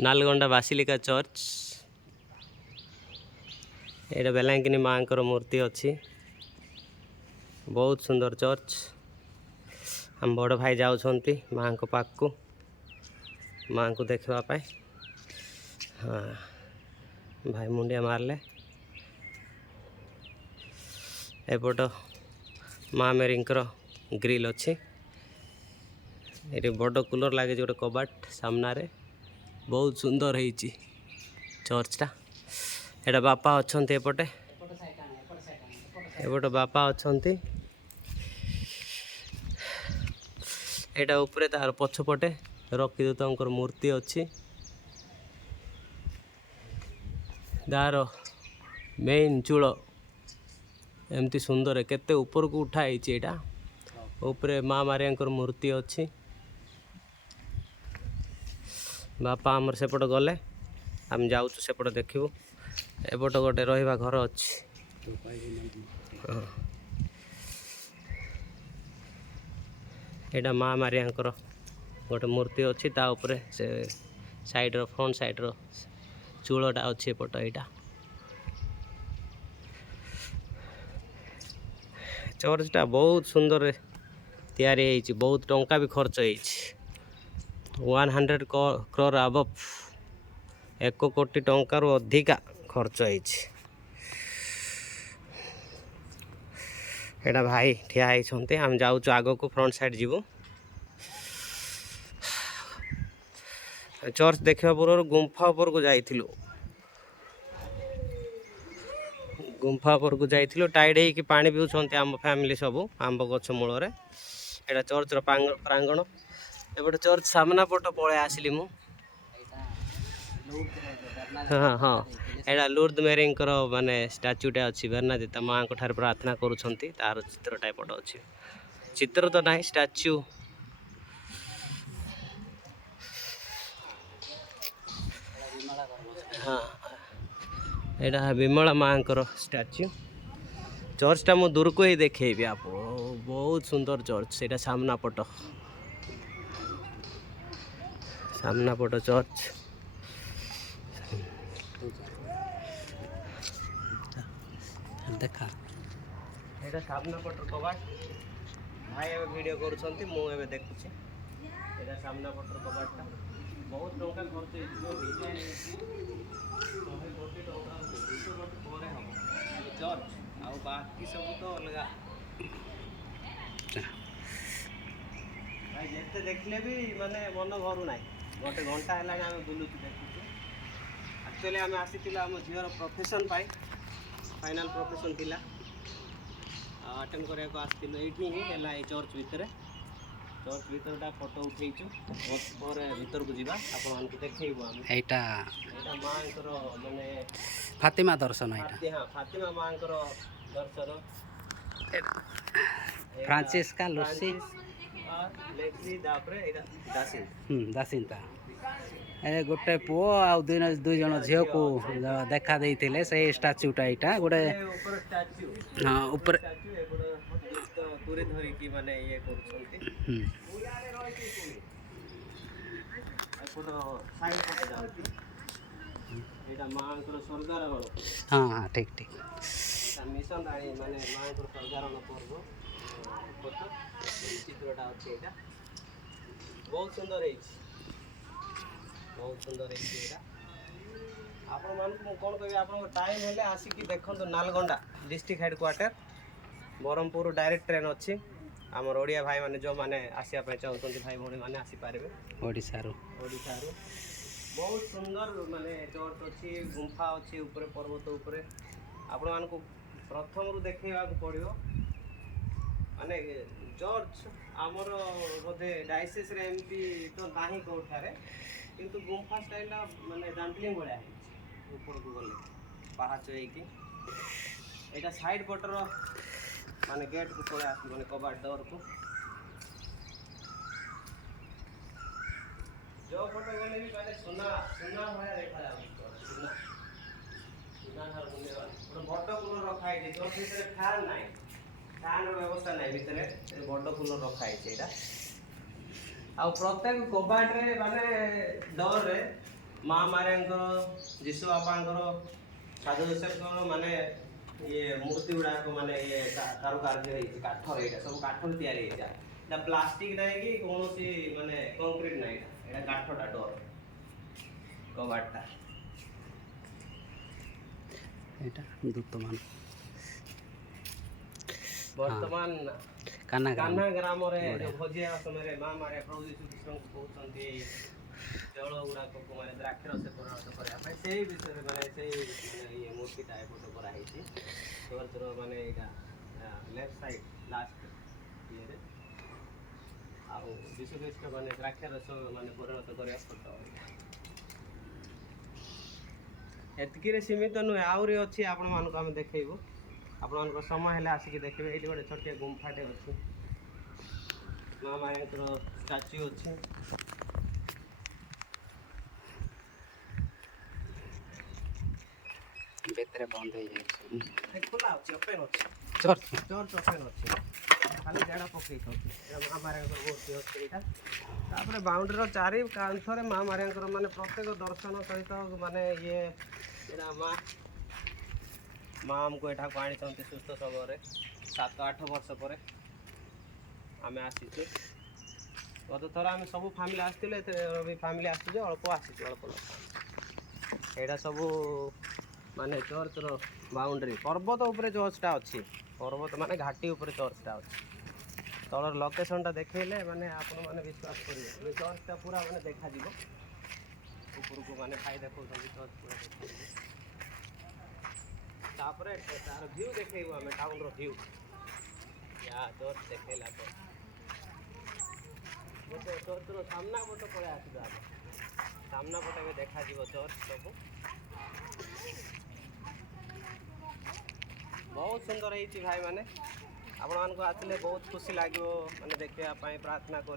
नालगंडा basilica church ये बेलांकिनी माँ मूर्ति अच्छी बहुत सुंदर चर्च। हम बड़ भाई जाऊँगी माँ को पाख को माँ को देखापी। हाँ भाई मुंडिया मारले एपट माँ मेरींकर ग्रिल अच्छी ये बड़ कूलर लगे गोटे कबाट सामने बहुत सुंदर है चर्चटा। एटा बापा अच्छा एपटे एपटे बापा अच्छा एटा उपरे तार पछपटे रखिदूत मूर्ति अच्छी तार मेन चूल एमती सुंदर है केते ऊपर को उठाई एटा उपरे माँ मारिया मूर्ति अच्छी। बापा आमर सेपट गले आम जाऊँ सेपट देखू एपट गोटे रहा घर अच्छी। एटा माँ मारिया गोटे मूर्ति अच्छी ताऊपर से साइड्र फ्रंट साइड्र चूलटा अच्छी एपट यहाँ चर्चटा बहुत सुंदर तैयारी बहुत टंका भी खर्च हो 100 crore अबव 1 कोटी टंकार अधिका खर्च होटा भाई ठिया होती आम जाऊँ आग को फ्रंट साइड जीवु चर्च देखा पूर्व गुंफा उपर को जाइलु गुंफा उपर को जाइलु टाइड होगी पानी पिउछंती आम फैमिली सब आंब गछ मूल एटा चर्च प्रांगण एपटे चर्च सामना पट पलि आसली मु। हाँ हाँ एटा लुर्द मेरी माने स्टाच्यूटा अच्छी बेरनादिता माँ को ठार प्रार्थना करुँच तार चित्रटा एपट अच्छी चित्र तो ना स्टाच्यू। हाँ एटा विमला माँ स्टाच्यू चर्चटा मु दूर को ही देखेबी आप बहुत सुंदर चर्च से सामना पट चर्च देखा एटा सामना पट कबाट भाई ए वीडियो करुँच मुझे देखुची एटा सामना पट कबाटा बहुत टंका खर्च चर्च आ बाकी सब तो अलग भाई जिते देखले भी माने मन भरू ना गोटे घंटा है आम बुलूँ देखुचु एक्चुअली आम आसी आम झीर प्रोफेशन पाई फाइनाल प्रोफेशन थिला अटेंड करने आसलु ये है चर्च भितर फोटो उठेचु भीतर को जीवा आपन देखो माँ माने फातिमा दर्शन हाँ फातिमा माँ दर्शन फ्रांसिस्का लुसी दासिंता ए गोटे पुओ आ दुई जन झील को देखा देते से स्टाच्यूटा यहाँ गोटे हाँ ऊपर दूरी धरिकी माने ये हाँ हाँ ठीक ठीक मिशन राणी माने माँ स्वर्गारोहण पर्व चित्रटा अच्छे यहाँ बहुत सुंदर आपण मान कौन कह आप टाइम हेले आसिकी देखो Nalgonda district headquarter Brahmapur direct train अच्छी आमर ओडिया भाई माने जो माने आसिया चाहते भाई भौणी माने आसीपारे ओडिशा बहुत सुंदर माने चर्च अच्छी गुंफा अच्छी ऊपर पर्वत उपरे आपण मान प्रथम रू देखा पड़ो माने चर्च आमर बोधे डायसिस रे एमपी तो नाही कोठारे किंतु गुंफा स्टाइल माने डांपलिंग भाया ऊपर को गले पहाच होगी यहाँ साइड पटर माने गेट को पड़े आस माने कबाट डोर को जो फोटो गले भी माने सुना सुना भाया देखा सुना सुना हर मूल्यवान बड़ कूलर रखा है जो भीतर फैन ना फैन व्यवस्था ना भीतर बड़ कूलर रखा है आ प्रत्येक कबाट रे माने डोर रे ମା ମାରିଆଙ୍କର ଯୀଶୁ ବାପାଙ୍କର ସାଧୁ ଯୋସେଫଙ୍କର ମାନେ ଇଏ ମୂର୍ତ୍ତି ଗୁଡ଼ାକ ମାନେ ଇଏ କାରୁକାର୍ଯ୍ୟ ହେଇଛି କାଠର ଏଇଟା ସବୁ କାଠରୁ ତିଆରି ହେଇଛି ଏଇଟା ପ୍ଲାଷ୍ଟିକ ନାହିଁ କି କୌଣସି ମାନେ କଂକ୍ରିଟ ନାହିଁ ଏଇଟା କାଠଟା ଡୋର କବାଟଟା ଏଇଟା ଦୂତମାନ ବର୍ତ୍ତମାନ କାହ୍ନା ଗ୍ରାମ କାହ୍ନା ଗ୍ରାମରେ ଯୋଉ ଭୋଜି ହେବା ସମୟରେ ମା ମାରିଆ ପ୍ରଭୁ ଯୀଶୁ ଖ୍ରୀଷ୍ଟଙ୍କୁ କହୁଛନ୍ତି ଜଳ ଗୁଡ଼ାକକୁ ମାନେ ଦ୍ରାକ୍ଷରସ ପରିଣତ କରିବା ପାଇଁ ସେଇ ବିଷୟରେ ମାନେ ସେଇ ମାନେ ଇଏ ମୂର୍ତ୍ତିଟା ଏପଟ କରାହେଇଛି ଚର୍ଚ୍ଚର ମାନେ ଏଇଟା ଲେଫ୍ଟ ସାଇଡ୍ ଲାଷ୍ଟ ଇଏରେ ଆଉ ଯୀଶୁ ଖ୍ରୀଷ୍ଟ ମାନେ ଦ୍ରାକ୍ଷରସ ମାନେ ପରିଣତ କରିବା ଫଟୋ ଏତିକିରେ ସୀମିତ ନୁହେଁ ଆହୁରି ଅଛି ଆପଣମାନଙ୍କୁ ଆମେ ଦେଖେଇବୁ ଆପଣଙ୍କର ସମୟ ହେଲେ ଆସିକି ଦେଖିବେ ଏଇଠି ଗୋଟେ ଛୋଟିଆ ଗୁମ୍ଫାଟେ ଅଛି ମା ମାରିଆଙ୍କର ଷ୍ଟାଚ୍ୟୁ ଅଛି ଭିତରେ ବନ୍ଦ ହେଇଯାଇଛି ଖୋଲା ଅଛି ଓପେନ୍ ଅଛି ଚର୍ଚ୍ଚ ଚର୍ଚ୍ଚ ଓପେନ୍ ଅଛି ଖାଲି ଦେଢ଼ ପକେଇଥାଉଛି ମା ମାରିଆଙ୍କର ମୂର୍ତ୍ତି ଅଛି ଏଇଟା ତାପରେ ବାଉଣ୍ଡ୍ରିର ଚାରି କାନ୍ଥରେ ମା ମାରିଆଙ୍କର ମାନେ ପ୍ରତ୍ୟେକ ଦର୍ଶନ ସହିତ ମାନେ ଇଏ ଏଇଟା ମା ଆମକୁ ଏଠାକୁ ଆଣିଛନ୍ତି ସୁସ୍ଥ ସମୟରେ 7-8 ବର୍ଷ ପରେ ଆମେ ଆସିଛୁ ଗତ ଥର ଆମେ ସବୁ ଫ୍ୟାମିଲି ଆସିଥିଲେ ଏଥିରେ ବି ଫ୍ୟାମିଲି ଆସିଛୁ ଅଳ୍ପ ଆସିଛୁ ଅଳ୍ପ ଲୋକ ଏଇଟା ସବୁ ମାନେ ଚର୍ଚ୍ଚର ବାଉଣ୍ଡ୍ରି ପର୍ବତ ଉପରେ ଚର୍ଚ୍ଚଟା ଅଛି ପର୍ବତ ମାନେ ଘାଟି ଉପରେ ଚର୍ଚ୍ଚଟା ଅଛି ତଳର ଲୋକେସନଟା ଦେଖେଇଲେ ମାନେ ଆପଣମାନେ ବିଶ୍ୱାସ କରିବେ ଏ ଚର୍ଚ୍ଚଟା ପୁରା ମାନେ ଦେଖାଯିବ ଉପରକୁ ମାନେ ଭାଇ ଦେଖାଉଛନ୍ତି ଚର୍ଚ୍ଚ ପୁରା ଦେଖାଯିବ ତାପରେ ତାର ଭ୍ୟୁ ଦେଖେଇବୁ ଆମେ ଟାଉନର ଭ୍ୟୁ ୟା ଚର୍ଚ୍ଚ ଦେଖେଇଲା ପରେ ଗୋଟେ ଚର୍ଚ୍ଚର ସାମ୍ନା ପଟ ପଳେଇ ଆସିବା ଆମେ ସାମ୍ନା ପଟେ ବି ଦେଖାଯିବ ଚର୍ଚ୍ଚ ସବୁ ବହୁତ ସୁନ୍ଦର ହେଇଛି ଭାଇମାନେ ଆପଣମାନଙ୍କୁ ଆସିଲେ ବହୁତ ଖୁସି ଲାଗିବ ମାନେ ଦେଖିବା ପାଇଁ ପ୍ରାର୍ଥନା କରି